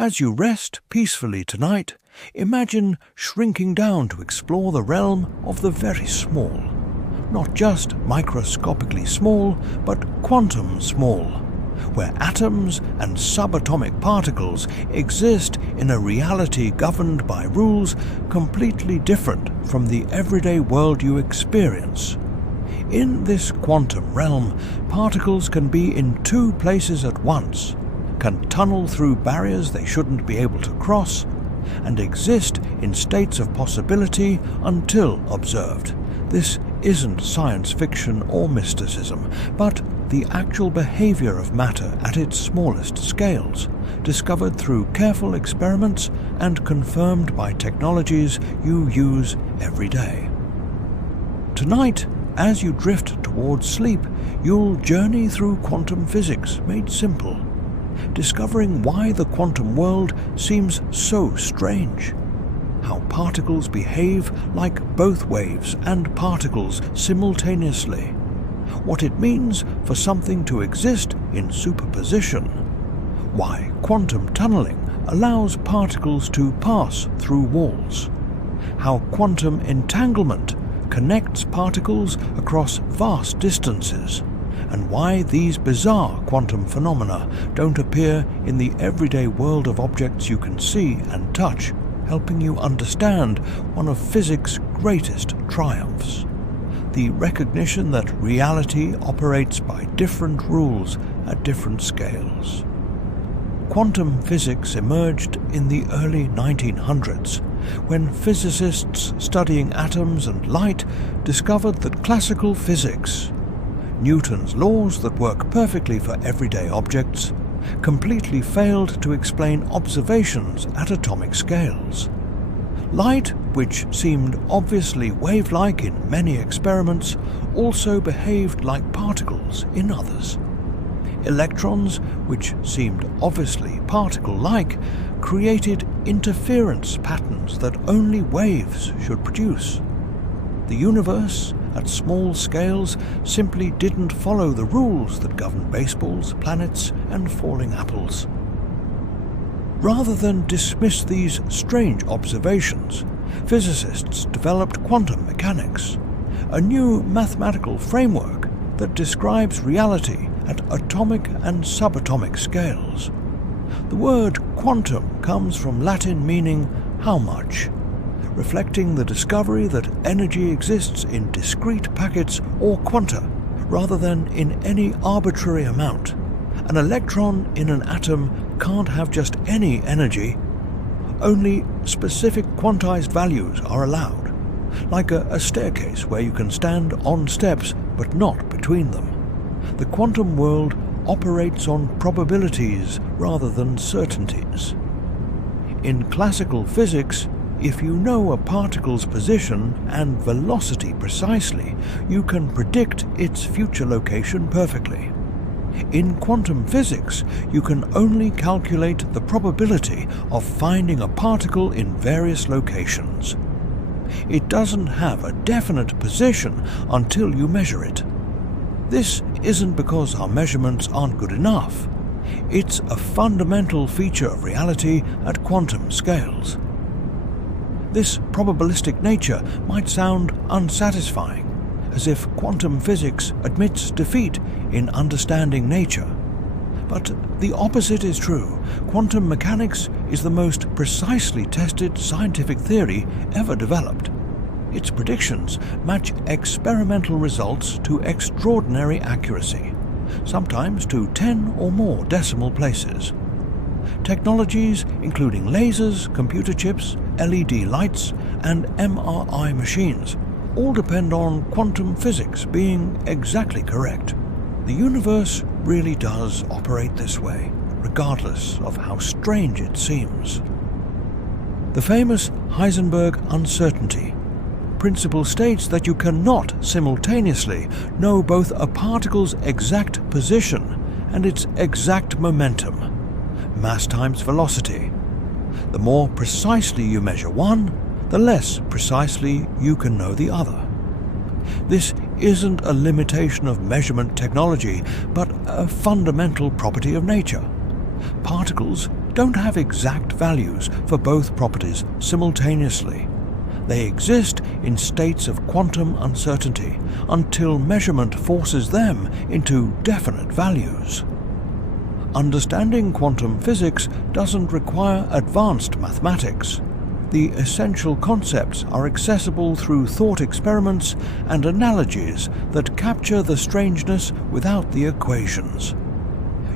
As you rest peacefully tonight, imagine shrinking down to explore the realm of the very small. Not just microscopically small, but quantum small, where atoms and subatomic particles exist in a reality governed by rules completely different from the everyday world you experience. In this quantum realm, particles can be in two places at once, can tunnel through barriers they shouldn't be able to cross, and exist in states of possibility until observed. This isn't science fiction or mysticism, but the actual behavior of matter at its smallest scales, discovered through careful experiments and confirmed by technologies you use every day. Tonight, as you drift towards sleep, you'll journey through quantum physics made simple, discovering why the quantum world seems so strange, how particles behave like both waves and particles simultaneously, what it means for something to exist in superposition, why quantum tunneling allows particles to pass through walls, how quantum entanglement connects particles across vast distances, and why these bizarre quantum phenomena don't appear in the everyday world of objects you can see and touch, helping you understand one of physics' greatest triumphs: the recognition that reality operates by different rules at different scales. Quantum physics emerged in the early 1900s, when physicists studying atoms and light discovered that classical physics, Newton's laws that work perfectly for everyday objects, completely failed to explain observations at atomic scales. Light, which seemed obviously wave-like in many experiments, also behaved like particles in others. Electrons, which seemed obviously particle-like, created interference patterns that only waves should produce. The universe, at small scales, simply didn't follow the rules that govern baseballs, planets, and falling apples. Rather than dismiss these strange observations, physicists developed quantum mechanics, a new mathematical framework that describes reality at atomic and subatomic scales. The word quantum comes from Latin meaning "how much," reflecting the discovery that energy exists in discrete packets or quanta, rather than in any arbitrary amount. An electron in an atom can't have just any energy. Only specific quantized values are allowed, like a staircase where you can stand on steps but not between them. The quantum world operates on probabilities rather than certainties. In classical physics, if you know a particle's position and velocity precisely, you can predict its future location perfectly. In quantum physics, you can only calculate the probability of finding a particle in various locations. It doesn't have a definite position until you measure it. This isn't because our measurements aren't good enough. It's a fundamental feature of reality at quantum scales. This probabilistic nature might sound unsatisfying, as if quantum physics admits defeat in understanding nature. But the opposite is true. Quantum mechanics is the most precisely tested scientific theory ever developed. Its predictions match experimental results to extraordinary accuracy, sometimes to 10 or more decimal places. Technologies including lasers, computer chips, LED lights, and MRI machines all depend on quantum physics being exactly correct. The universe really does operate this way, regardless of how strange it seems. The famous Heisenberg uncertainty principle states that you cannot simultaneously know both a particle's exact position and its exact momentum, mass times velocity. The more precisely you measure one, the less precisely you can know the other. This isn't a limitation of measurement technology, but a fundamental property of nature. Particles don't have exact values for both properties simultaneously. They exist in states of quantum uncertainty until measurement forces them into definite values. Understanding quantum physics doesn't require advanced mathematics. The essential concepts are accessible through thought experiments and analogies that capture the strangeness without the equations.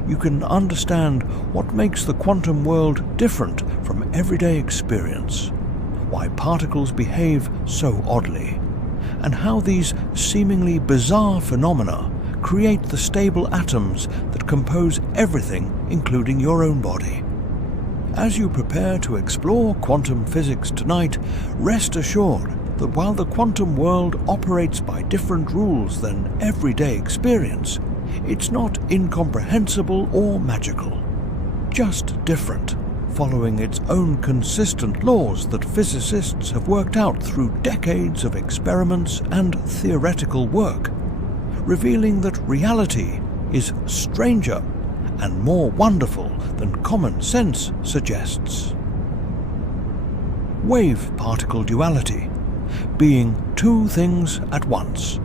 You can understand what makes the quantum world different from everyday experience, why particles behave so oddly, and how these seemingly bizarre phenomena create the stable atoms that compose everything, including your own body. As you prepare to explore quantum physics tonight, rest assured that while the quantum world operates by different rules than everyday experience, it's not incomprehensible or magical, just different, following its own consistent laws that physicists have worked out through decades of experiments and theoretical work, revealing that reality is stranger and more wonderful than common sense suggests. Wave-particle duality, being two things at once.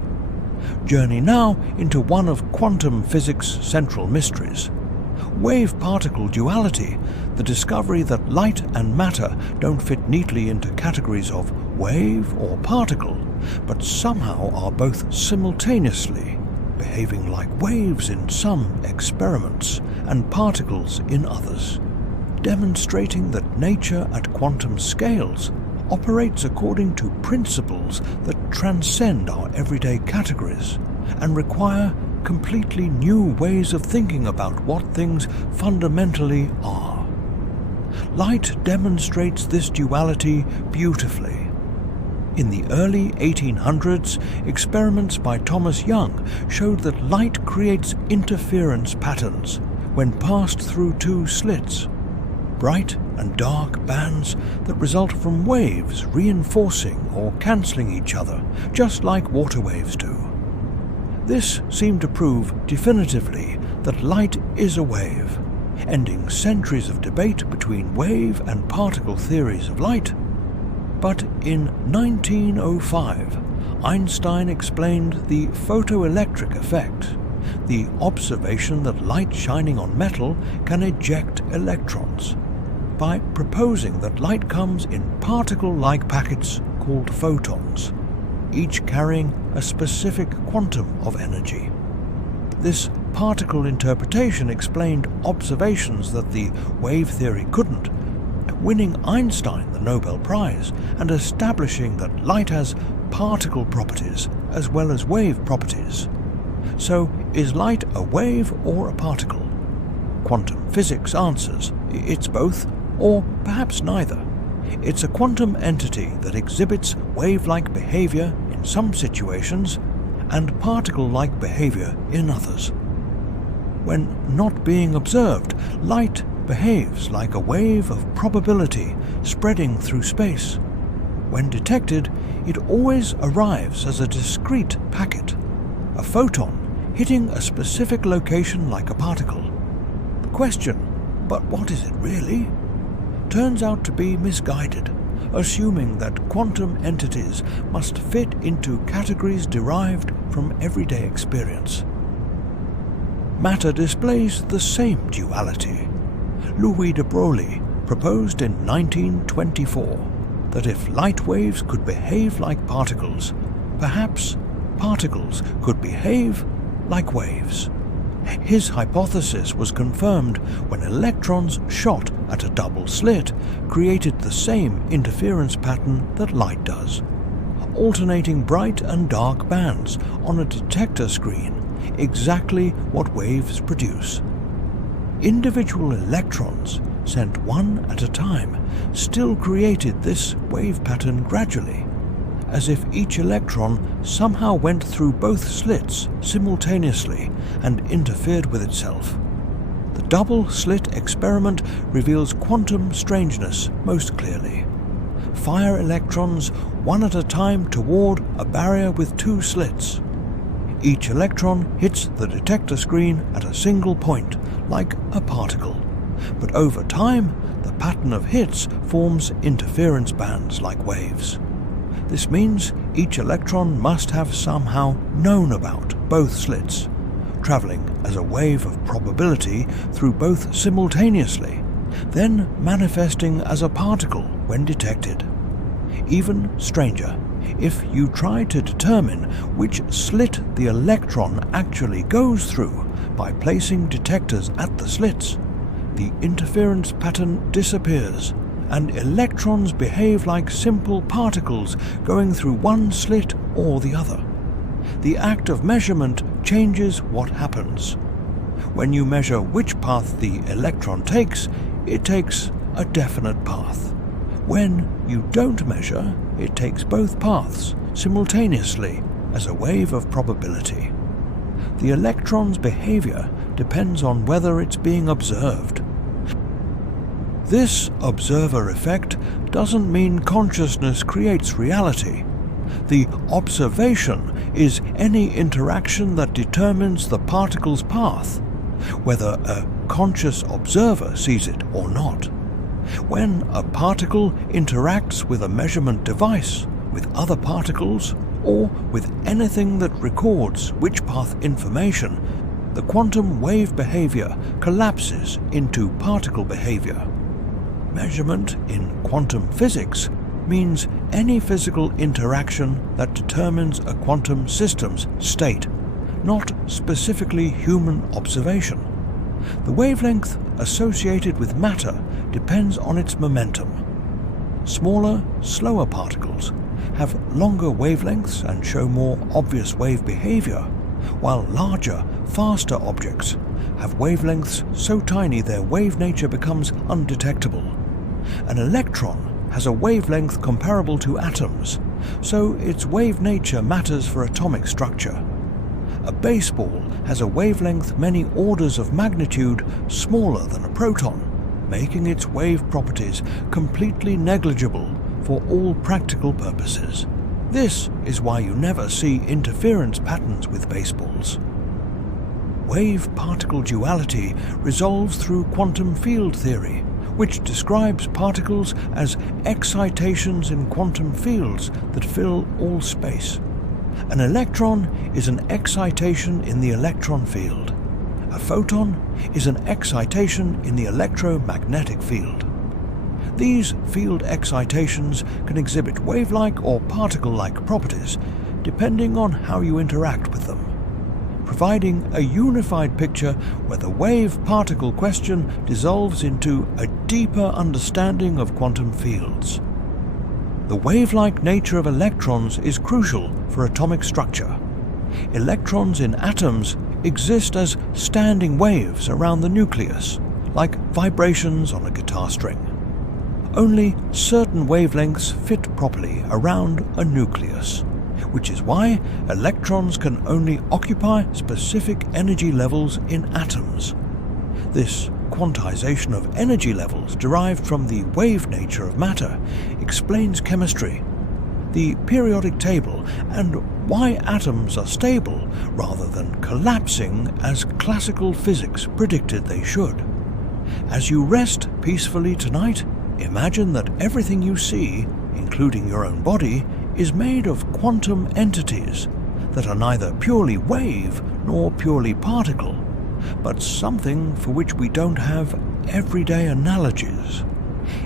Journey now into one of quantum physics' central mysteries. Wave-particle duality, the discovery that light and matter don't fit neatly into categories of wave or particle, but somehow are both simultaneously behaving like waves in some experiments and particles in others, demonstrating that nature at quantum scales operates according to principles that transcend our everyday categories and require completely new ways of thinking about what things fundamentally are. Light demonstrates this duality beautifully. In the early 1800s, experiments by Thomas Young showed that light creates interference patterns when passed through two slits, bright and dark bands that result from waves reinforcing or cancelling each other, just like water waves do. This seemed to prove definitively that light is a wave, ending centuries of debate between wave and particle theories of light. But in 1905, Einstein explained the photoelectric effect, the observation that light shining on metal can eject electrons, by proposing that light comes in particle-like packets called photons, each carrying a specific quantum of energy. This particle interpretation explained observations that the wave theory couldn't, winning Einstein the Nobel Prize and establishing that light has particle properties as well as wave properties. So, is light a wave or a particle? Quantum physics answers it's both, or perhaps neither. It's a quantum entity that exhibits wave-like behavior in some situations and particle-like behavior in others. When not being observed, light behaves like a wave of probability spreading through space. When detected, it always arrives as a discrete packet, a photon hitting a specific location like a particle. The question, but what is it really? Turns out to be misguided, assuming that quantum entities must fit into categories derived from everyday experience. Matter displays the same duality. Louis de Broglie proposed in 1924 that if light waves could behave like particles, perhaps particles could behave like waves. His hypothesis was confirmed when electrons shot at a double slit created the same interference pattern that light does, alternating bright and dark bands on a detector screen, exactly what waves produce. Individual electrons, sent one at a time, still created this wave pattern gradually, as if each electron somehow went through both slits simultaneously and interfered with itself. The double-slit experiment reveals quantum strangeness most clearly. Fire electrons one at a time toward a barrier with two slits. Each electron hits the detector screen at a single point, like a particle, but over time the pattern of hits forms interference bands like waves. This means each electron must have somehow known about both slits, travelling as a wave of probability through both simultaneously, then manifesting as a particle when detected. Even stranger, if you try to determine which slit the electron actually goes through by placing detectors at the slits, the interference pattern disappears and electrons behave like simple particles going through one slit or the other. The act of measurement changes what happens. When you measure which path the electron takes, it takes a definite path. When you don't measure, it takes both paths simultaneously as a wave of probability. The electron's behavior depends on whether it's being observed. This observer effect doesn't mean consciousness creates reality. The observation is any interaction that determines the particle's path, whether a conscious observer sees it or not. When a particle interacts with a measurement device, with other particles, or with anything that records which path information, the quantum wave behavior collapses into particle behavior. Measurement in quantum physics means any physical interaction that determines a quantum system's state, not specifically human observation. The wavelength associated with matter depends on its momentum. Smaller, slower particles have longer wavelengths and show more obvious wave behavior, while larger, faster objects have wavelengths so tiny their wave nature becomes undetectable. An electron has a wavelength comparable to atoms, so its wave nature matters for atomic structure. A baseball has a wavelength many orders of magnitude smaller than a proton, making its wave properties completely negligible for all practical purposes. This is why you never see interference patterns with baseballs. Wave-particle duality resolves through quantum field theory, which describes particles as excitations in quantum fields that fill all space. An electron is an excitation in the electron field. A photon is an excitation in the electromagnetic field. These field excitations can exhibit wave-like or particle-like properties, depending on how you interact with them, providing a unified picture where the wave-particle question dissolves into a deeper understanding of quantum fields. The wave-like nature of electrons is crucial for atomic structure. Electrons in atoms exist as standing waves around the nucleus, like vibrations on a guitar string. Only certain wavelengths fit properly around a nucleus, which is why electrons can only occupy specific energy levels in atoms. This quantization of energy levels derived from the wave nature of matter explains chemistry, the periodic table, and why atoms are stable rather than collapsing as classical physics predicted they should. As you rest peacefully tonight, imagine that everything you see, including your own body, is made of quantum entities that are neither purely wave nor purely particle, but something for which we don't have everyday analogies.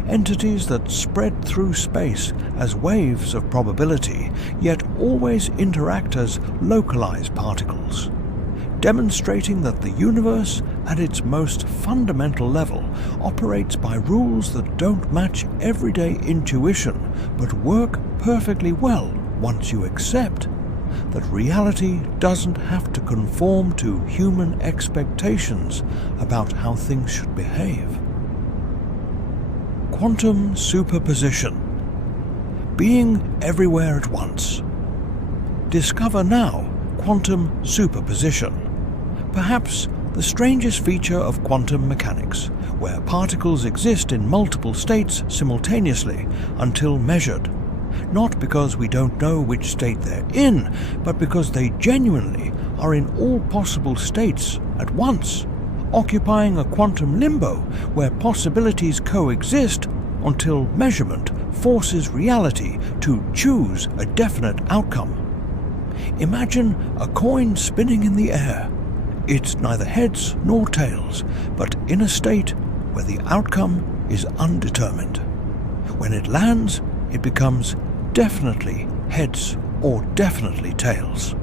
Entities that spread through space as waves of probability, yet always interact as localized particles, demonstrating that the universe, at its most fundamental level, operates by rules that don't match everyday intuition, but work perfectly well once you accept that reality doesn't have to conform to human expectations about how things should behave. Quantum superposition. Being everywhere at once. Discover now quantum superposition. Perhaps the strangest feature of quantum mechanics, where particles exist in multiple states simultaneously until measured. Not because we don't know which state they're in, but because they genuinely are in all possible states at once, occupying a quantum limbo where possibilities coexist until measurement forces reality to choose a definite outcome. Imagine a coin spinning in the air. It's neither heads nor tails, but in a state where the outcome is undetermined. When it lands, it becomes definitely heads or definitely tails.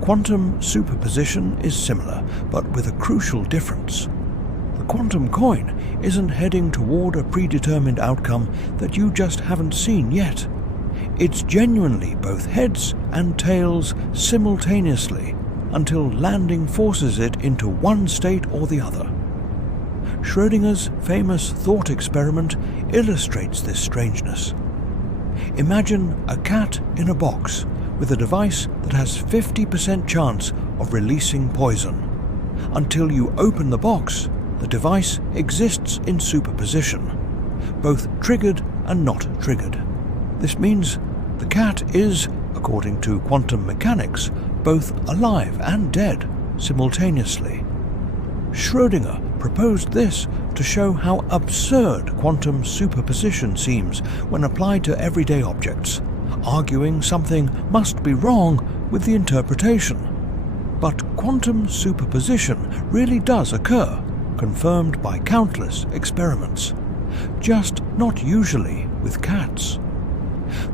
Quantum superposition is similar, but with a crucial difference. The quantum coin isn't heading toward a predetermined outcome that you just haven't seen yet. It's genuinely both heads and tails simultaneously until landing forces it into one state or the other. Schrödinger's famous thought experiment illustrates this strangeness. Imagine a cat in a box with a device that has 50% chance of releasing poison. Until you open the box, the device exists in superposition, both triggered and not triggered. This means the cat is, according to quantum mechanics, both alive and dead simultaneously. Schrödinger proposed this to show how absurd quantum superposition seems when applied to everyday objects, arguing something must be wrong with the interpretation. But quantum superposition really does occur, confirmed by countless experiments, just not usually with cats.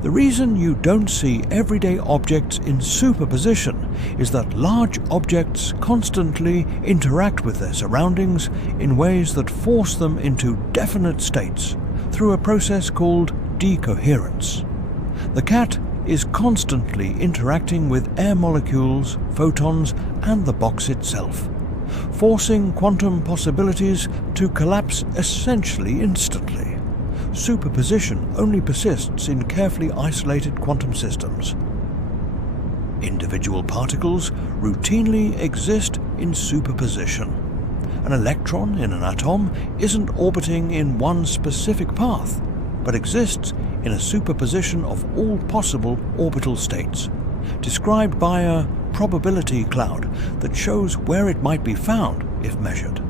The reason you don't see everyday objects in superposition is that large objects constantly interact with their surroundings in ways that force them into definite states through a process called decoherence. The cat is constantly interacting with air molecules, photons, and the box itself, forcing quantum possibilities to collapse essentially instantly. Superposition only persists in carefully isolated quantum systems. Individual particles routinely exist in superposition. An electron in an atom isn't orbiting in one specific path, but exists in a superposition of all possible orbital states, described by a probability cloud that shows where it might be found if measured.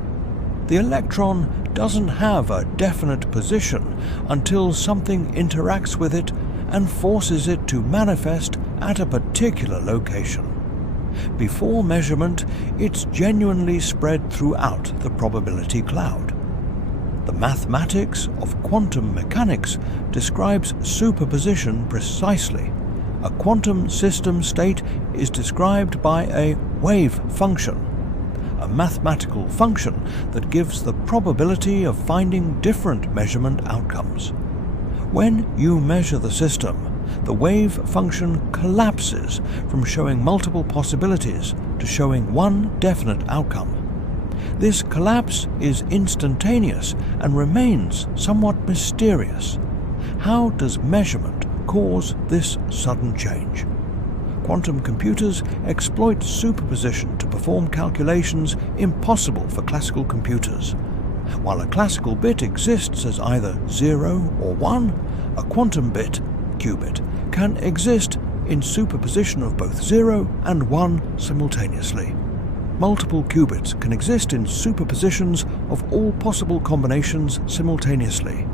The electron doesn't have a definite position until something interacts with it and forces it to manifest at a particular location. Before measurement, it's genuinely spread throughout the probability cloud. The mathematics of quantum mechanics describes superposition precisely. A quantum system state is described by a wave function, a mathematical function that gives the probability of finding different measurement outcomes. When you measure the system, the wave function collapses from showing multiple possibilities to showing one definite outcome. This collapse is instantaneous and remains somewhat mysterious. How does measurement cause this sudden change? Quantum computers exploit superposition to perform calculations impossible for classical computers. While a classical bit exists as either 0 or 1, a quantum bit, qubit, can exist in superposition of both 0 and 1 simultaneously. Multiple qubits can exist in superpositions of all possible combinations simultaneously.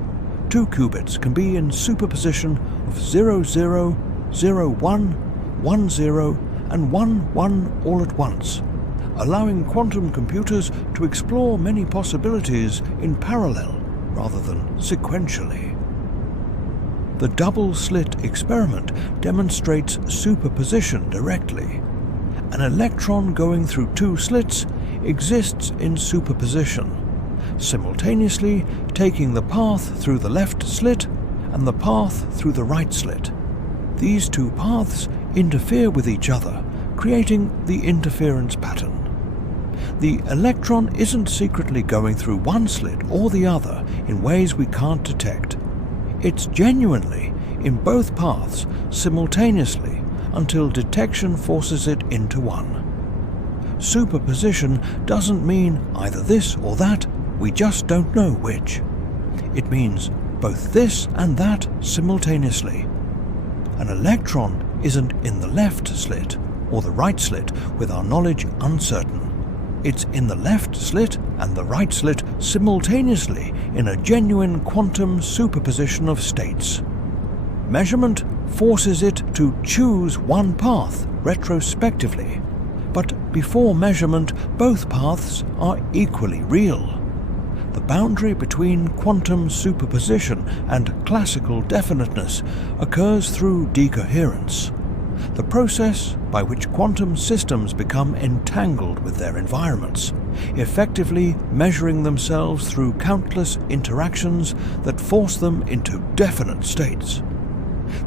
2 qubits can be in superposition of 0, 0, 0, 1, 1, 0, and 1, 1 all at once, allowing quantum computers to explore many possibilities in parallel rather than sequentially. The double-slit experiment demonstrates superposition directly. An electron going through 2 slits exists in superposition, simultaneously taking the path through the left slit and the path through the right slit. These 2 paths interfere with each other, creating the interference pattern. The electron isn't secretly going through one slit or the other in ways we can't detect. It's genuinely in both paths simultaneously until detection forces it into one. Superposition doesn't mean either this or that, we just don't know which. It means both this and that simultaneously. An electron isn't in the left slit or the right slit with our knowledge uncertain. It's in the left slit and the right slit simultaneously in a genuine quantum superposition of states. Measurement forces it to choose one path retrospectively, but before measurement both paths are equally real. The boundary between quantum superposition and classical definiteness occurs through decoherence, the process by which quantum systems become entangled with their environments, effectively measuring themselves through countless interactions that force them into definite states.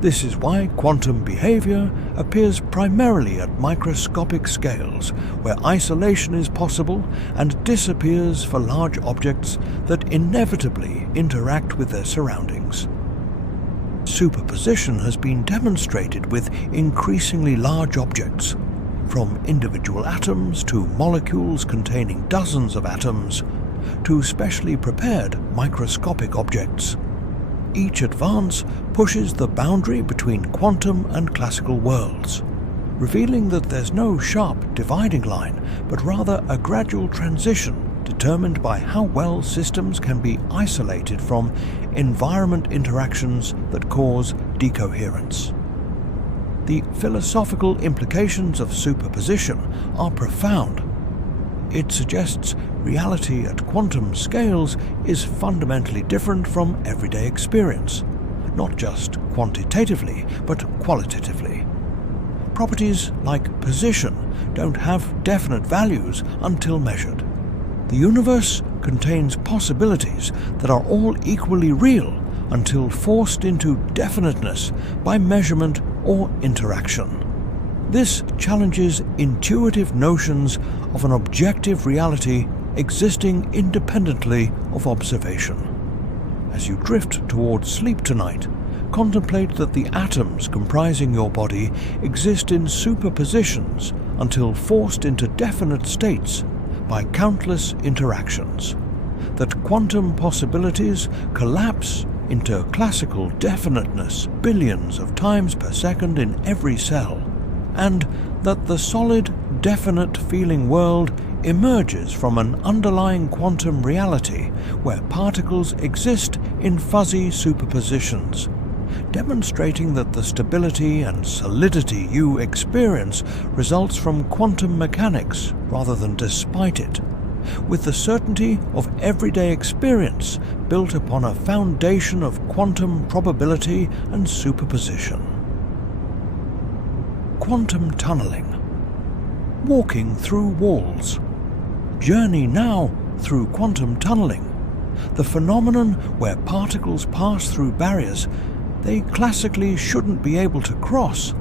This is why quantum behavior appears primarily at microscopic scales, where isolation is possible and disappears for large objects that inevitably interact with their surroundings. Superposition has been demonstrated with increasingly large objects, from individual atoms to molecules containing dozens of atoms, to specially prepared microscopic objects. Each advance pushes the boundary between quantum and classical worlds, revealing that there's no sharp dividing line, but rather a gradual transition determined by how well systems can be isolated from environment interactions that cause decoherence. The philosophical implications of superposition are profound. It suggests reality at quantum scales is fundamentally different from everyday experience, not just quantitatively, but qualitatively. Properties like position don't have definite values until measured. The universe contains possibilities that are all equally real until forced into definiteness by measurement or interaction. This challenges intuitive notions of an objective reality existing independently of observation. As you drift towards sleep tonight, contemplate that the atoms comprising your body exist in superpositions until forced into definite states by countless interactions, that quantum possibilities collapse into classical definiteness billions of times per second in every cell, and that the solid, definite feeling world emerges from an underlying quantum reality where particles exist in fuzzy superpositions, demonstrating that the stability and solidity you experience results from quantum mechanics rather than despite it, with the certainty of everyday experience built upon a foundation of quantum probability and superposition. Quantum tunneling. Walking through walls. Journey now through quantum tunneling, the phenomenon where particles pass through barriers they classically shouldn't be able to cross,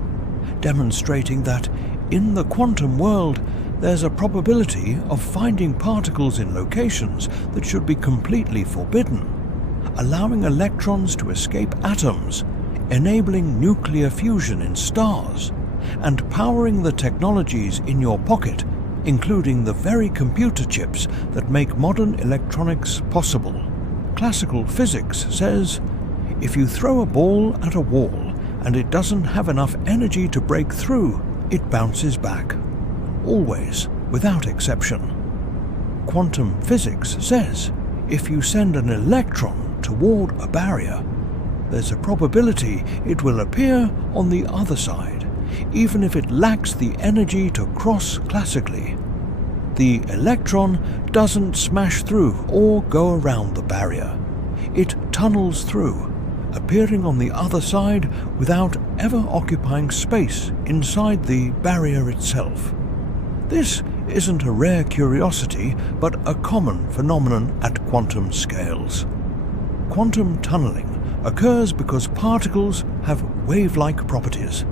demonstrating that in the quantum world there's a probability of finding particles in locations that should be completely forbidden, allowing electrons to escape atoms, enabling nuclear fusion in stars, and powering the technologies in your pocket, including the very computer chips that make modern electronics possible. Classical physics says, if you throw a ball at a wall and it doesn't have enough energy to break through, it bounces back. Always, without exception. Quantum physics says, if you send an electron toward a barrier, there's a probability it will appear on the other side, even if it lacks the energy to cross classically. The electron doesn't smash through or go around the barrier. It tunnels through, appearing on the other side without ever occupying space inside the barrier itself. This isn't a rare curiosity, but a common phenomenon at quantum scales. Quantum tunneling occurs because particles have wave-like properties.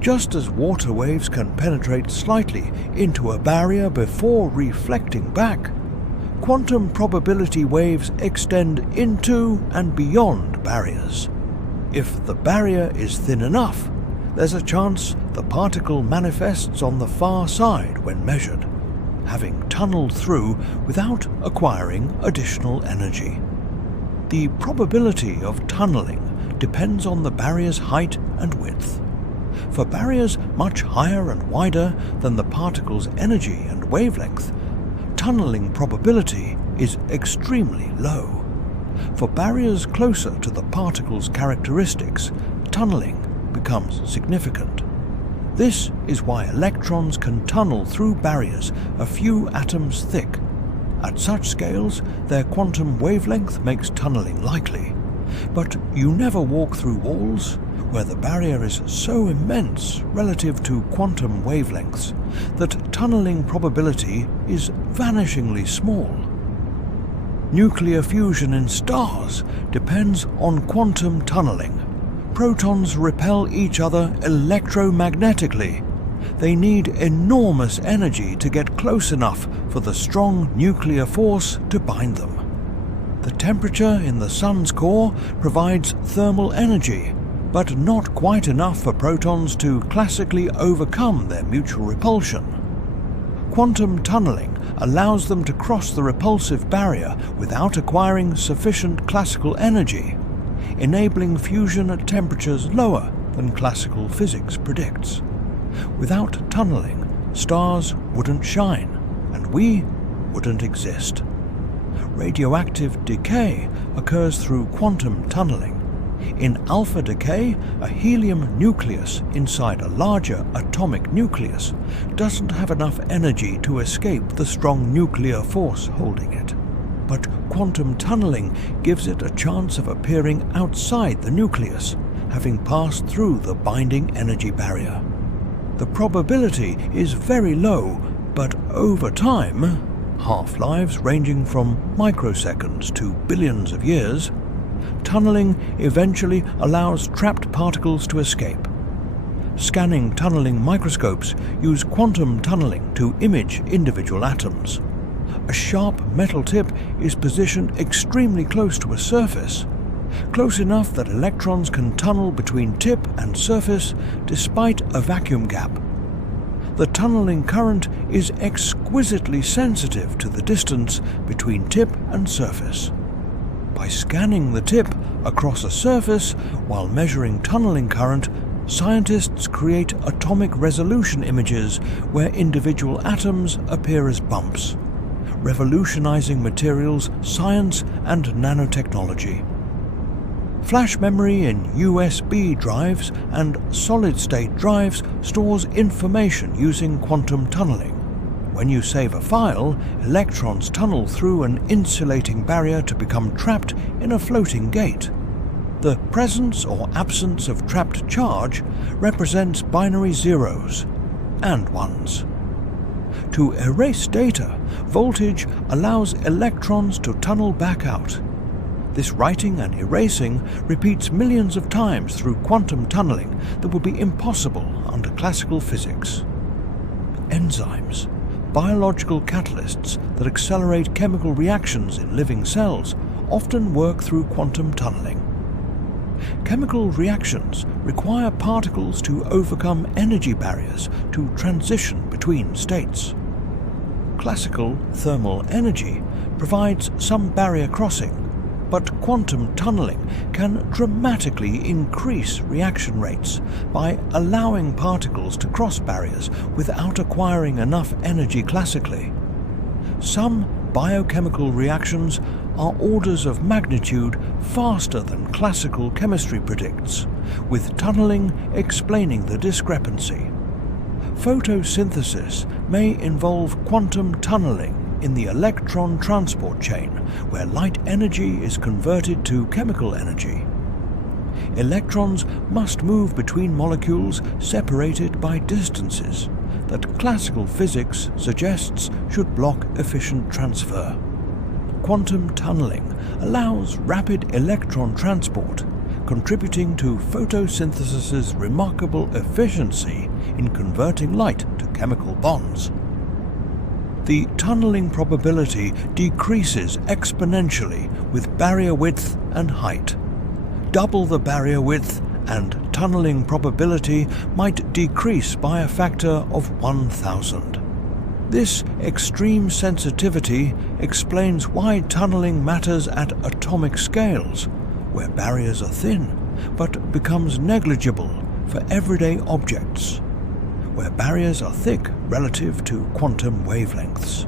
Just as water waves can penetrate slightly into a barrier before reflecting back, quantum probability waves extend into and beyond barriers. If the barrier is thin enough, there's a chance the particle manifests on the far side when measured, having tunneled through without acquiring additional energy. The probability of tunneling depends on the barrier's height and width. For barriers much higher and wider than the particle's energy and wavelength, tunneling probability is extremely low. For barriers closer to the particle's characteristics, tunneling becomes significant. This is why electrons can tunnel through barriers a few atoms thick. At such scales, their quantum wavelength makes tunneling likely. But you never walk through walls where the barrier is so immense relative to quantum wavelengths that tunneling probability is vanishingly small. Nuclear fusion in stars depends on quantum tunneling. Protons repel each other electromagnetically. They need enormous energy to get close enough for the strong nuclear force to bind them. The temperature in the Sun's core provides thermal energy, but not quite enough for protons to classically overcome their mutual repulsion. Quantum tunneling allows them to cross the repulsive barrier without acquiring sufficient classical energy, enabling fusion at temperatures lower than classical physics predicts. Without tunneling, stars wouldn't shine, and we wouldn't exist. Radioactive decay occurs through quantum tunneling. In alpha decay, a helium nucleus inside a larger atomic nucleus doesn't have enough energy to escape the strong nuclear force holding it. But quantum tunneling gives it a chance of appearing outside the nucleus, having passed through the binding energy barrier. The probability is very low, but over time, half-lives ranging from microseconds to billions of years, tunneling eventually allows trapped particles to escape. Scanning tunneling microscopes use quantum tunneling to image individual atoms. A sharp metal tip is positioned extremely close to a surface, close enough that electrons can tunnel between tip and surface despite a vacuum gap. The tunneling current is exquisitely sensitive to the distance between tip and surface. By scanning the tip across a surface while measuring tunneling current, scientists create atomic resolution images where individual atoms appear as bumps, revolutionizing materials science and nanotechnology. Flash memory in USB drives and solid-state drives stores information using quantum tunneling. When you save a file, electrons tunnel through an insulating barrier to become trapped in a floating gate. The presence or absence of trapped charge represents binary zeros and ones. To erase data, voltage allows electrons to tunnel back out. This writing and erasing repeats millions of times through quantum tunneling that would be impossible under classical physics. Enzymes, biological catalysts that accelerate chemical reactions in living cells, often work through quantum tunneling. Chemical reactions require particles to overcome energy barriers to transition between states. Classical thermal energy provides some barrier crossing, but quantum tunneling can dramatically increase reaction rates by allowing particles to cross barriers without acquiring enough energy classically. Some biochemical reactions are orders of magnitude faster than classical chemistry predicts, with tunneling explaining the discrepancy. Photosynthesis may involve quantum tunneling in the electron transport chain, where light energy is converted to chemical energy. Electrons must move between molecules separated by distances that classical physics suggests should block efficient transfer. Quantum tunneling allows rapid electron transport, contributing to photosynthesis's remarkable efficiency in converting light to chemical bonds. The tunneling probability decreases exponentially with barrier width and height. Double the barrier width and tunneling probability might decrease by a factor of 1,000. This extreme sensitivity explains why tunneling matters at atomic scales, where barriers are thin, but becomes negligible for everyday objects, where barriers are thick relative to quantum wavelengths.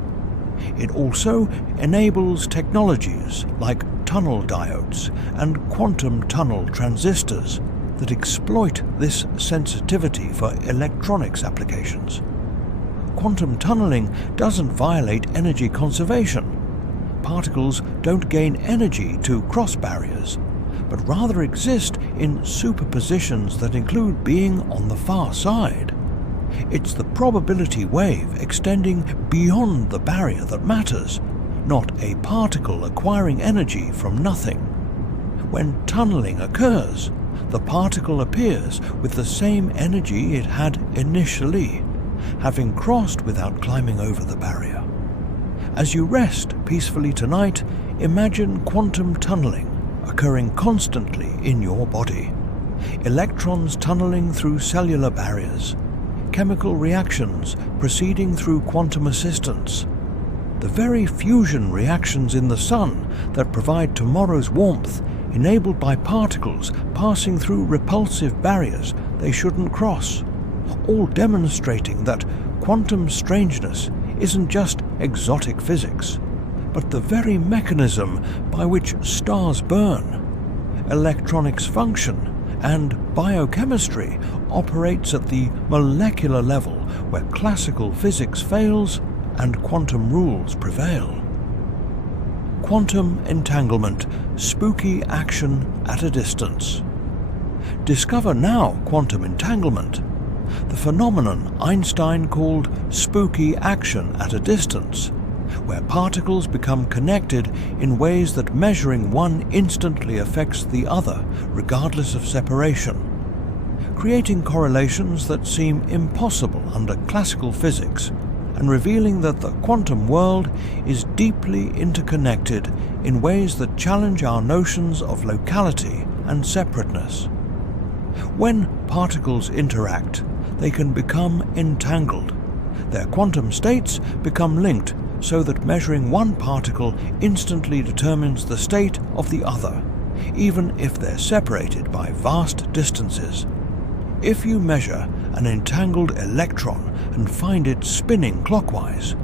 It also enables technologies like tunnel diodes and quantum tunnel transistors that exploit this sensitivity for electronics applications. Quantum tunneling doesn't violate energy conservation. Particles don't gain energy to cross barriers, but rather exist in superpositions that include being on the far side. It's the probability wave extending beyond the barrier that matters, not a particle acquiring energy from nothing. When tunneling occurs, the particle appears with the same energy it had initially, having crossed without climbing over the barrier. As you rest peacefully tonight, imagine quantum tunneling occurring constantly in your body. Electrons tunneling through cellular barriers, chemical reactions proceeding through quantum assistance. The very fusion reactions in the sun that provide tomorrow's warmth, enabled by particles passing through repulsive barriers they shouldn't cross, all demonstrating that quantum strangeness isn't just exotic physics, but the very mechanism by which stars burn, electronics function, and biochemistry operates at the molecular level where classical physics fails and quantum rules prevail. Quantum entanglement, spooky action at a distance. Discover now quantum entanglement, the phenomenon Einstein called spooky action at a distance, where particles become connected in ways that measuring one instantly affects the other, regardless of separation, creating correlations that seem impossible under classical physics, and revealing that the quantum world is deeply interconnected in ways that challenge our notions of locality and separateness. When particles interact, they can become entangled. Their quantum states become linked so that measuring one particle instantly determines the state of the other, even if they're separated by vast distances. If you measure an entangled electron and find it spinning clockwise,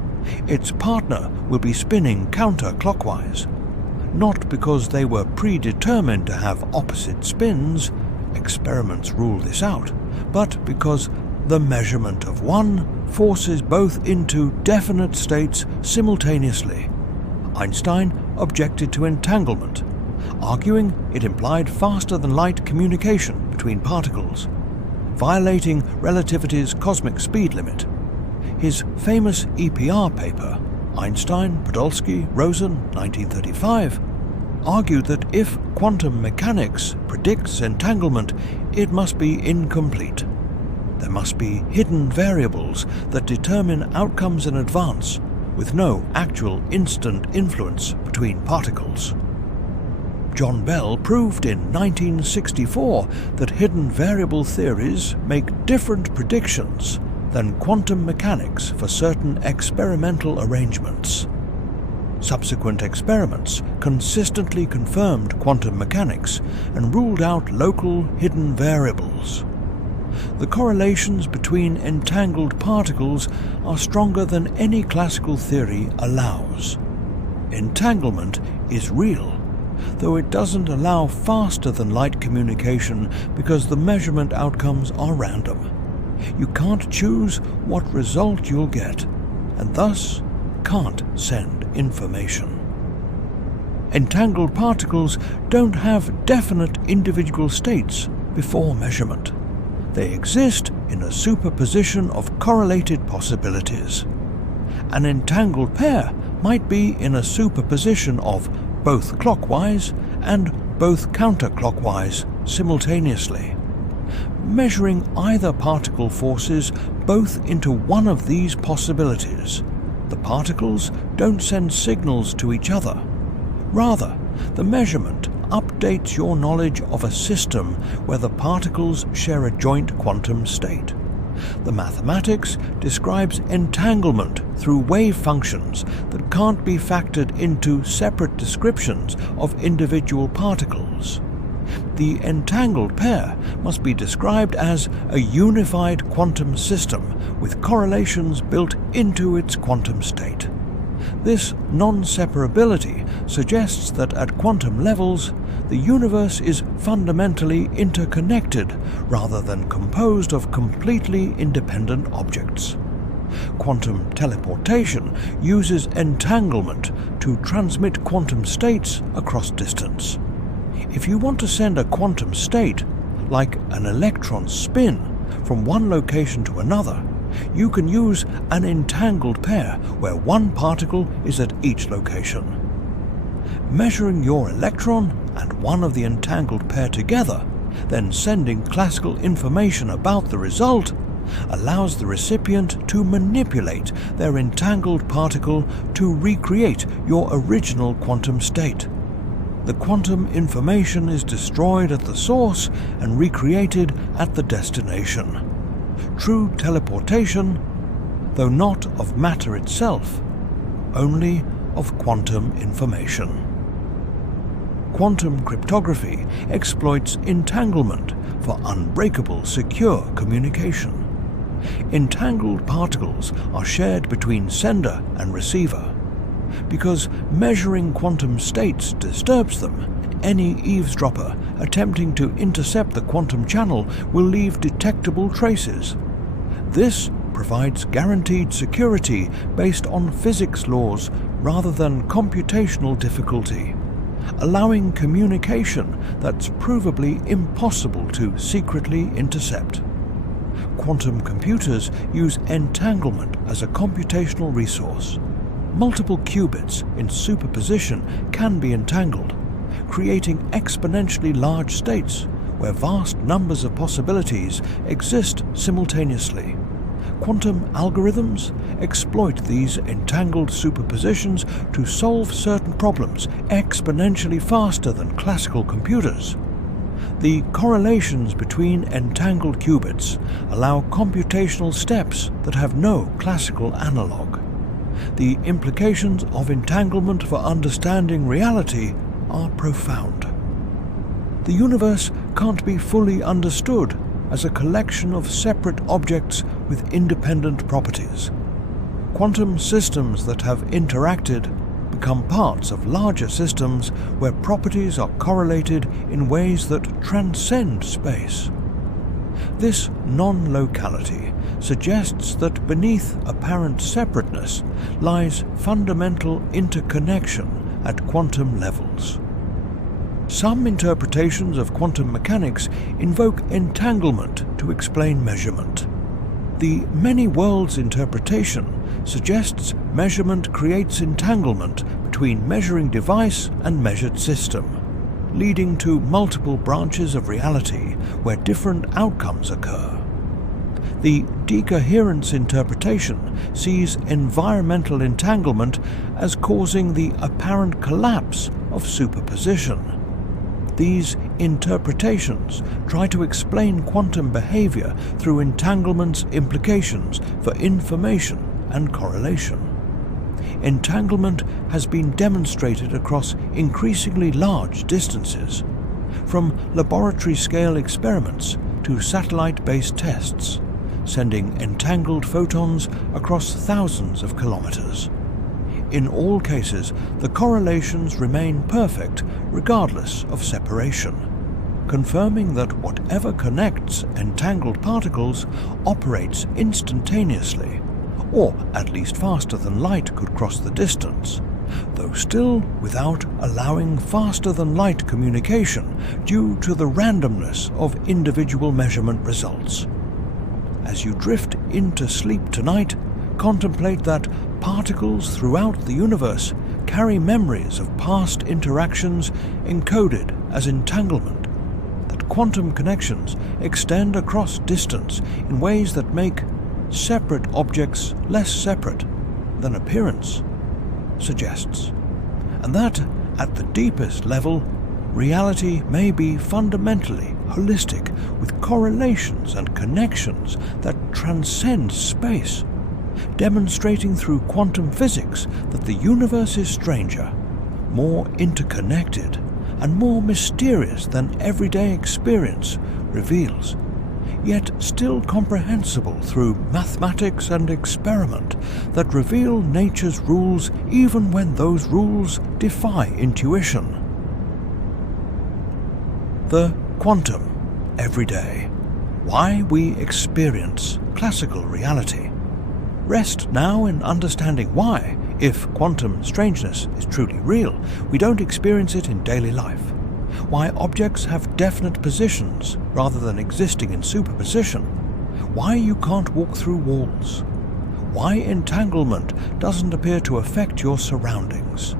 its partner will be spinning counterclockwise, not because they were predetermined to have opposite spins, experiments rule this out, but because the measurement of one forces both into definite states simultaneously. Einstein objected to entanglement, arguing it implied faster-than-light communication between particles, violating relativity's cosmic speed limit. His famous EPR paper, Einstein, Podolsky, Rosen, 1935, argued that if quantum mechanics predicts entanglement, it must be incomplete. There must be hidden variables that determine outcomes in advance, with no actual instant influence between particles. John Bell proved in 1964 that hidden variable theories make different predictions than quantum mechanics for certain experimental arrangements. Subsequent experiments consistently confirmed quantum mechanics and ruled out local hidden variables. The correlations between entangled particles are stronger than any classical theory allows. Entanglement is real, though it doesn't allow faster-than-light communication because the measurement outcomes are random. You can't choose what result you'll get, and thus can't send information. Entangled particles don't have definite individual states before measurement. They exist in a superposition of correlated possibilities. An entangled pair might be in a superposition of both clockwise and both counterclockwise simultaneously. Measuring either particle forces both into one of these possibilities. The particles don't send signals to each other. Rather, the measurement updates your knowledge of a system where the particles share a joint quantum state. The mathematics describes entanglement through wave functions that can't be factored into separate descriptions of individual particles. The entangled pair must be described as a unified quantum system with correlations built into its quantum state. This non-separability suggests that at quantum levels, the universe is fundamentally interconnected rather than composed of completely independent objects. Quantum teleportation uses entanglement to transmit quantum states across distance. If you want to send a quantum state, like an electron spin, from one location to another, you can use an entangled pair where one particle is at each location. Measuring your electron and one of the entangled pair together, then sending classical information about the result, allows the recipient to manipulate their entangled particle to recreate your original quantum state. The quantum information is destroyed at the source and recreated at the destination. True teleportation, though not of matter itself, only of quantum information. Quantum cryptography exploits entanglement for unbreakable, secure communication. Entangled particles are shared between sender and receiver. Because measuring quantum states disturbs them, any eavesdropper attempting to intercept the quantum channel will leave detectable traces. This provides guaranteed security based on physics laws rather than computational difficulty, allowing communication that's provably impossible to secretly intercept. Quantum computers use entanglement as a computational resource. Multiple qubits in superposition can be entangled, creating exponentially large states where vast numbers of possibilities exist simultaneously. Quantum algorithms exploit these entangled superpositions to solve certain problems exponentially faster than classical computers. The correlations between entangled qubits allow computational steps that have no classical analog. The implications of entanglement for understanding reality are profound. The universe can't be fully understood as a collection of separate objects with independent properties. Quantum systems that have interacted become parts of larger systems where properties are correlated in ways that transcend space. This non-locality suggests that beneath apparent separateness lies fundamental interconnection at quantum levels. Some interpretations of quantum mechanics invoke entanglement to explain measurement. The many worlds interpretation suggests measurement creates entanglement between measuring device and measured system, leading to multiple branches of reality where different outcomes occur. The decoherence interpretation sees environmental entanglement as causing the apparent collapse of superposition. These interpretations try to explain quantum behavior through entanglement's implications for information and correlation. Entanglement has been demonstrated across increasingly large distances, from laboratory-scale experiments to satellite-based tests, sending entangled photons across thousands of kilometers. In all cases, the correlations remain perfect regardless of separation, confirming that whatever connects entangled particles operates instantaneously, or at least faster than light could cross the distance, though still without allowing faster-than-light communication due to the randomness of individual measurement results. As you drift into sleep tonight, contemplate that particles throughout the universe carry memories of past interactions encoded as entanglement, that quantum connections extend across distance in ways that make separate objects less separate than appearance suggests, and that, at the deepest level, reality may be fundamentally holistic with correlations and connections that transcend space, demonstrating through quantum physics that the universe is stranger, more interconnected, and more mysterious than everyday experience reveals. yet still comprehensible through mathematics and experiment that reveal nature's rules even when those rules defy intuition. The quantum, everyday. Why we experience classical reality. Rest now in understanding why, if quantum strangeness is truly real, we don't experience it in daily life. Why objects have definite positions rather than existing in superposition. Why you can't walk through walls. Why entanglement doesn't appear to affect your surroundings.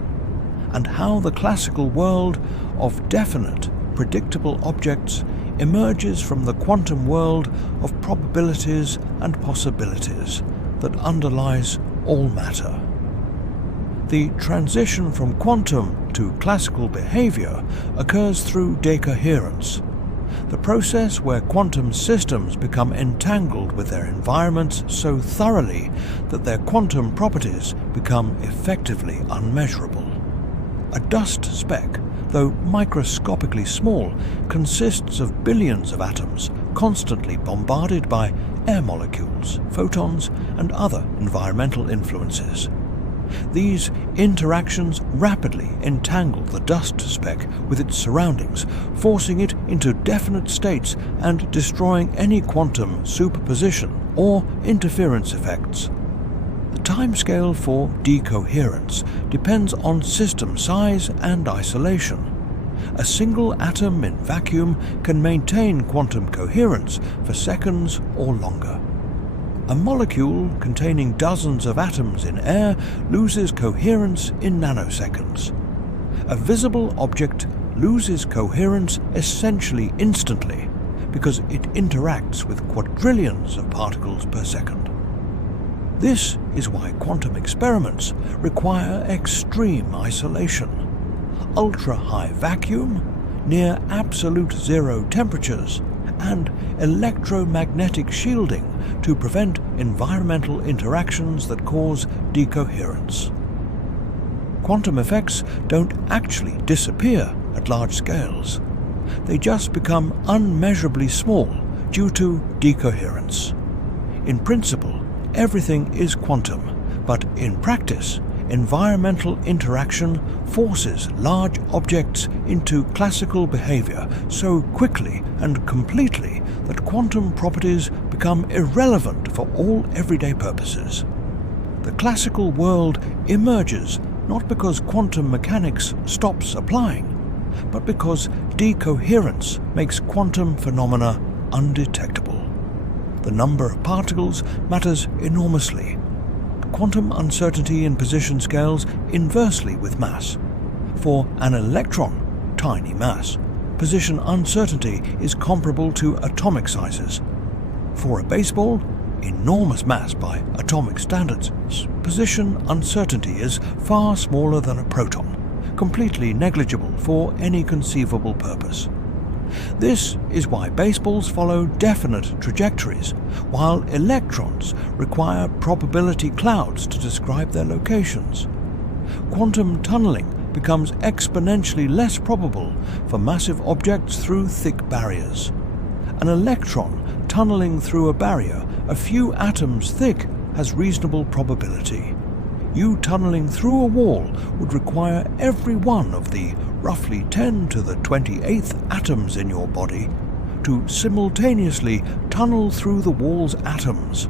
And how the classical world of definite, predictable objects emerges from the quantum world of probabilities and possibilities that underlies all matter. The transition from quantum to classical behavior occurs through decoherence, the process where quantum systems become entangled with their environments so thoroughly that their quantum properties become effectively unmeasurable. A dust speck, though microscopically small, consists of billions of atoms constantly bombarded by air molecules, photons, and other environmental influences. These interactions rapidly entangle the dust speck with its surroundings, forcing it into definite states and destroying any quantum superposition or interference effects. The timescale for decoherence depends on system size and isolation. A single atom in vacuum can maintain quantum coherence for seconds or longer. A molecule containing dozens of atoms in air loses coherence in nanoseconds. A visible object loses coherence essentially instantly because it interacts with quadrillions of particles per second. This is why quantum experiments require extreme isolation, ultra-high vacuum, near absolute zero temperatures, and electromagnetic shielding to prevent environmental interactions that cause decoherence. Quantum effects don't actually disappear at large scales. They just become unmeasurably small due to decoherence. In principle, everything is quantum, but in practice, environmental interaction forces large objects into classical behavior so quickly and completely that quantum properties become irrelevant for all everyday purposes. The classical world emerges not because quantum mechanics stops applying, but because decoherence makes quantum phenomena undetectable. The number of particles matters enormously. Quantum uncertainty in position scales inversely with mass. For an electron, tiny mass, position uncertainty is comparable to atomic sizes. For a baseball, enormous mass by atomic standards, position uncertainty is far smaller than a proton, completely negligible for any conceivable purpose. This is why baseballs follow definite trajectories, while electrons require probability clouds to describe their locations. Quantum tunneling becomes exponentially less probable for massive objects through thick barriers. An electron tunneling through a barrier a few atoms thick has reasonable probability. You tunneling through a wall would require every one of the roughly 10 to the 28th atoms in your body to simultaneously tunnel through the wall's atoms,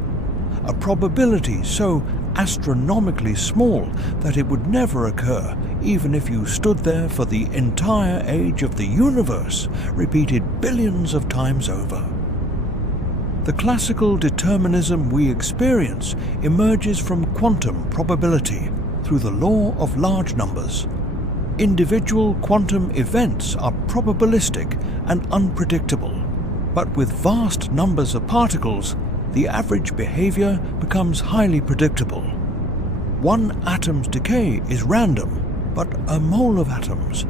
a probability so astronomically small that it would never occur even if you stood there for the entire age of the universe, repeated billions of times over. The classical determinism we experience emerges from quantum probability through the law of large numbers. Individual quantum events are probabilistic and unpredictable, but with vast numbers of particles, the average behavior becomes highly predictable. One atom's decay is random, but a mole of atoms,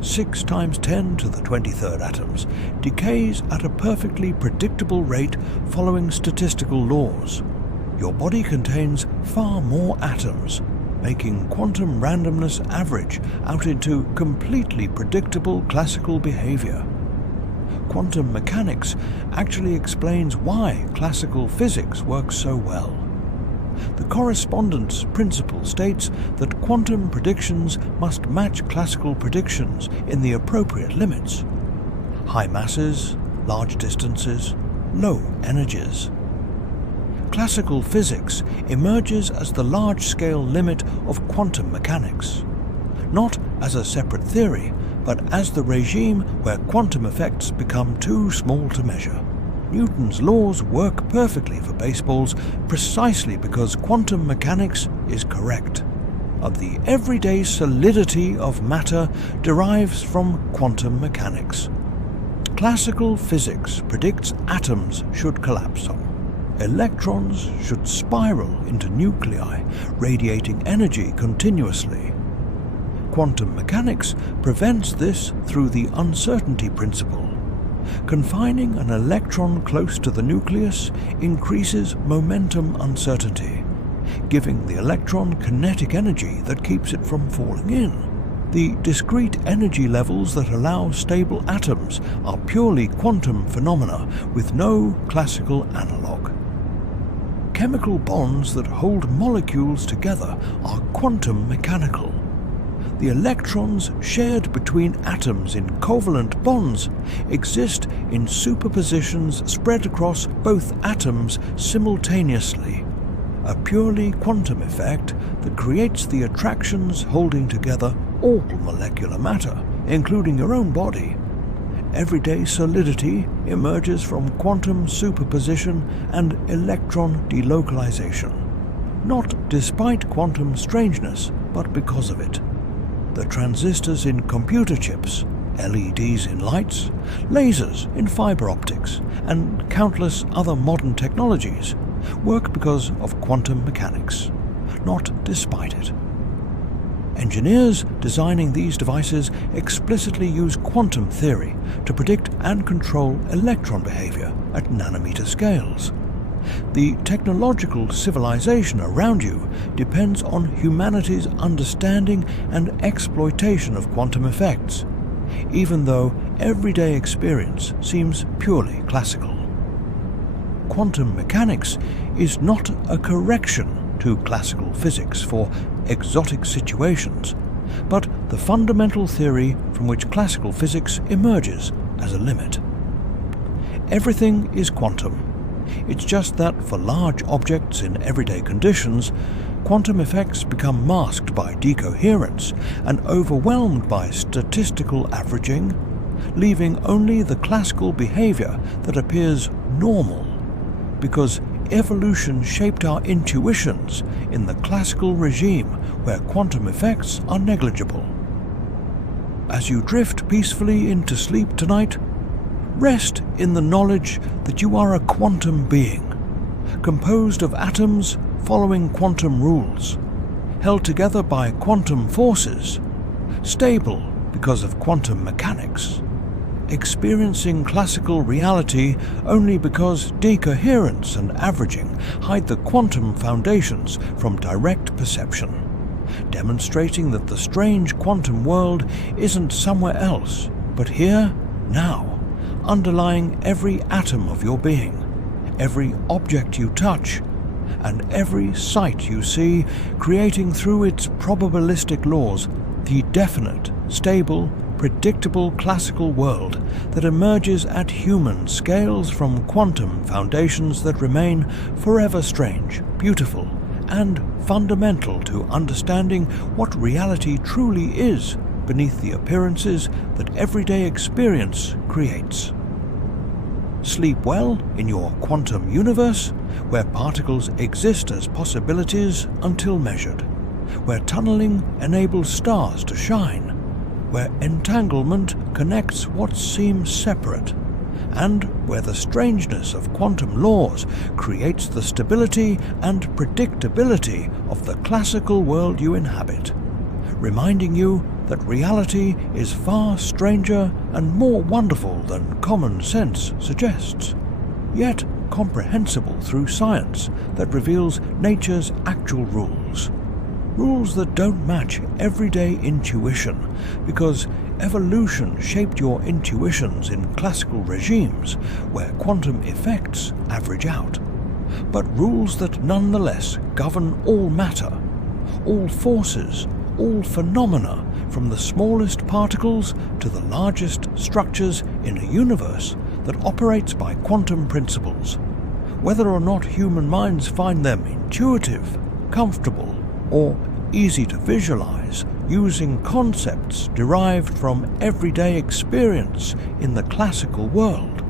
6 times 10 to the 23rd atoms, decays at a perfectly predictable rate following statistical laws. Your body contains far more atoms, making quantum randomness average out into completely predictable classical behavior. quantum mechanics actually explains why classical physics works so well. The correspondence principle states that quantum predictions must match classical predictions in the appropriate limits: high masses, large distances, low energies. Classical physics emerges as the large-scale limit of quantum mechanics, not as a separate theory, but as the regime where quantum effects become too small to measure. Newton's laws work perfectly for baseballs precisely because quantum mechanics is correct, and the everyday solidity of matter derives from quantum mechanics. Classical physics predicts atoms should collapse some. Electrons should spiral into nuclei, radiating energy continuously. Quantum mechanics prevents this through the uncertainty principle. Confining an electron close to the nucleus increases momentum uncertainty, giving the electron kinetic energy that keeps it from falling in. The discrete energy levels that allow stable atoms are purely quantum phenomena with no classical analog. Chemical bonds that hold molecules together are quantum mechanical. The electrons shared between atoms in covalent bonds exist in superpositions spread across both atoms simultaneously, a purely quantum effect that creates the attractions holding together all molecular matter, including your own body. Everyday solidity emerges from quantum superposition and electron delocalization, not despite quantum strangeness, but because of it. The transistors in computer chips, LEDs in lights, lasers in fiber optics, and countless other modern technologies work because of quantum mechanics, not despite it. Engineers designing these devices explicitly use quantum theory to predict and control electron behavior at nanometer scales. The technological civilization around you depends on humanity's understanding and exploitation of quantum effects, even though everyday experience seems purely classical. Quantum mechanics is not a correction to classical physics for exotic situations, but the fundamental theory from which classical physics emerges as a limit. Everything is quantum. It's just that for large objects in everyday conditions, quantum effects become masked by decoherence and overwhelmed by statistical averaging, leaving only the classical behavior that appears normal, because evolution shaped our intuitions in the classical regime where quantum effects are negligible. As you drift peacefully into sleep tonight, rest in the knowledge that you are a quantum being, composed of atoms following quantum rules, held together by quantum forces, stable because of quantum mechanics, experiencing classical reality only because decoherence and averaging hide the quantum foundations from direct perception, demonstrating that the strange quantum world isn't somewhere else, but here, now, underlying every atom of your being, every object you touch, and every sight you see, creating through its probabilistic laws the definite, stable, predictable classical world that emerges at human scales from quantum foundations that remain forever strange, beautiful, and fundamental to understanding what reality truly is beneath the appearances that everyday experience creates. Sleep well in your quantum universe, where particles exist as possibilities until measured, where tunneling enables stars to shine, where entanglement connects what seems separate, and where the strangeness of quantum laws creates the stability and predictability of the classical world you inhabit, reminding you that reality is far stranger and more wonderful than common sense suggests, yet comprehensible through science that reveals nature's actual rules. rules that don't match everyday intuition, because evolution shaped your intuitions in classical regimes where quantum effects average out, but rules that nonetheless govern all matter, all forces, all phenomena, from the smallest particles to the largest structures in a universe that operates by quantum principles, whether or not human minds find them intuitive, comfortable, or easy to visualize using concepts derived from everyday experience in the classical world.